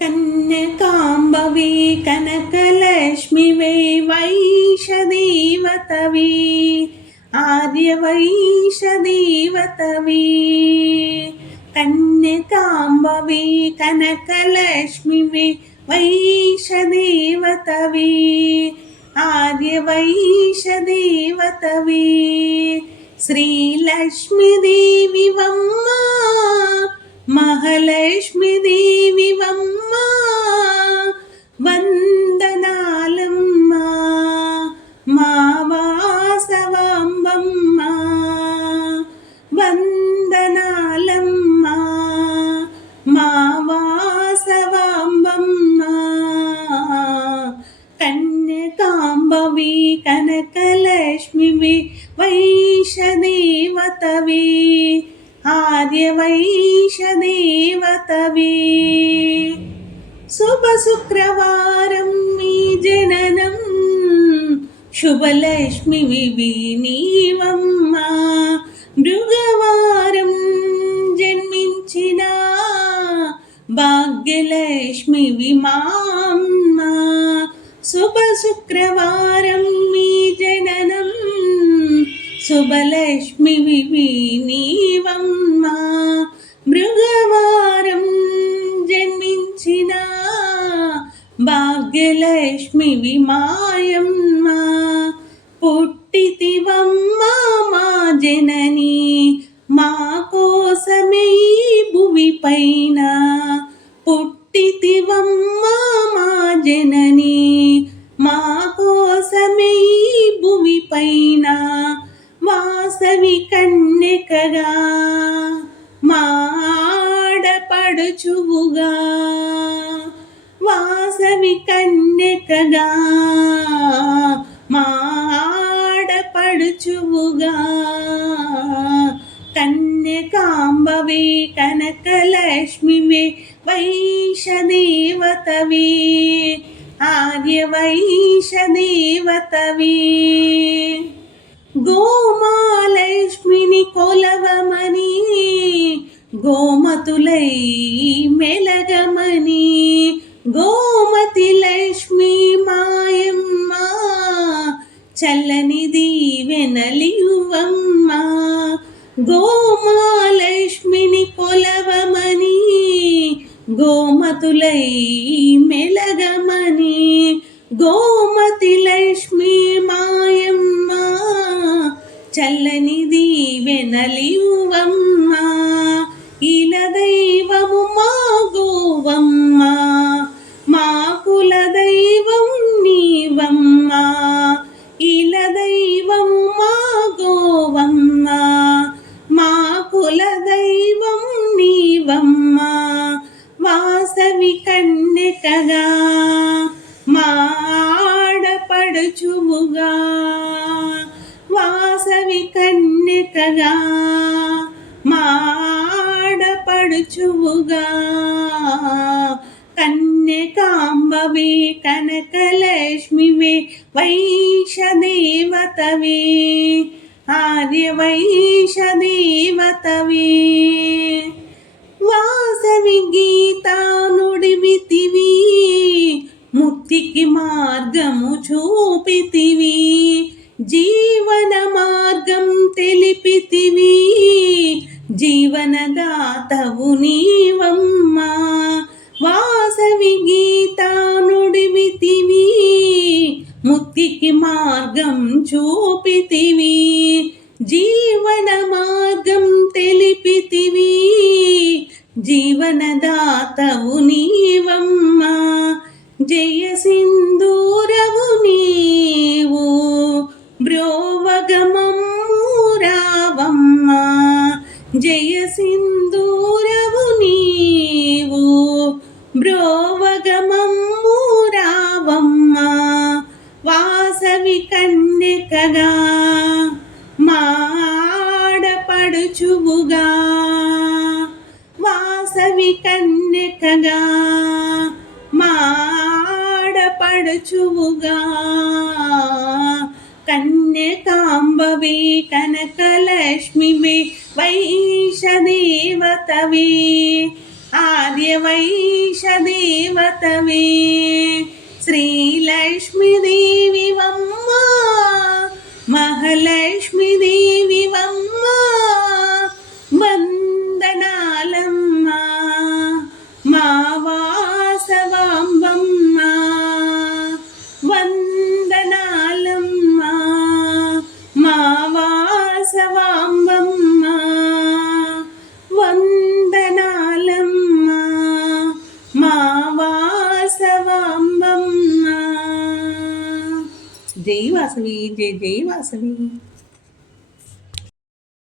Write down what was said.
కన్యకాంబవి కనకలక్ష్మివే వైషదేవతవి ఆర్యవైషదేవతవి కన్యకాంబవి కనకలక్ష్మివే వైషదేవతవి ఆర్యవైషదేవతవి శ్రీలక్ష్మీదేవి వమ్మ మహాలక్ష్మీదేవి వమ్మ వందనాలమ్మ మా వాసవాంబమ్మ వందనాలమ్మ మా వాసవాంబమ్మ కన్యకాంబవి కనకలక్ష్మివి వైషదేవతవి ఆర్యవైషదేవతవి శుభ శుక్రవారం మీ జననం శుభలక్ష్మివి నీవమ్మ మృగవారం జన్మించిన భాగ్యలక్ష్మివి మా అమ్మ శుభ శుక్రవారం మీ జననం శుభలక్ష్మివి నీవమ్మ మృగవారం జన్మించిన భాగ్యలక్ష్మివి మాయమ్మ పుట్టితివమ్మ మా జనని మా కోసమే భువి పైన పుట్టితివమ్మ మా జనని మా కోసమే భువి పైన వాసవి కన్యకగా మాడపడుచువుగా వాసవి కన్యకగా మాడపడుచువుగా కన్యకాంబవే కనకలక్ష్మివే వైషదేవతవి ఆర్యవైషదేవతవి గోమాలక్ష్మిని కొలవమని గోమతులై మెలగమని గోమతి లక్ష్మి మాయమ్మ చల్లని దీవెనలియువమ్మ గోమాలక్ష్మిని కొలవమని గోమతులై మెలగమని గోమతి లక్ష్మి మాయమ్మ చల్లని దీవెనలియువమ్మ ఇల దైవము మా గోవమ్మ మా కుల దైవం నీవమ్మ ఇల దైవము మా గోవమ్మ మా కుల దైవం నీవమ్మ వాసవి కన్యకగా మాడపడుచువుగా వాసవి కన్యకగా మాడపడుచువుగా కన్యకాంబవి కనకలక్ష్మివే వైషదేవతవి ఆర్యవైషదేవతవి వాసవి గీతా నుడివితివి ముక్తికి మార్గము చూపితివి జీవన మార్గం తెలిపితివి జీవనదాతవు నీవమ్మ వాసవి గీతా నుడివితివి ముక్తికి మార్గం చూపితివి జీవన మార్గం తెలిపితివి జీవనదాతవు నీవమ్మ జయ సింధూరవు నీవు బ్రోవగమమ్ము రావమ్మ జయ సింధూరవు నీవు బ్రోవగమమ్ము రావమ్మ వాసవి కన్యకగా మాడపడుచువుగా వాసవి కన్యకగా మాడపడుచువుగా కన్యకాంబవి కనకలక్ష్మివే వైషదేవతవి ఆర్యవైషదేవతవి దాతవే శ్రీలక్ష్మీదేవి వమ్మ మహాలక్ష్మి దేవి వమ్మ వందనాలమ్మ మా వాసవాంబమ్మ వందనాలమ్మ మా వాసవాంబమ్మ వందనాలమ్మ మా వాసవాంబమ్మ. జై వాసవి, జై జై వాసవి.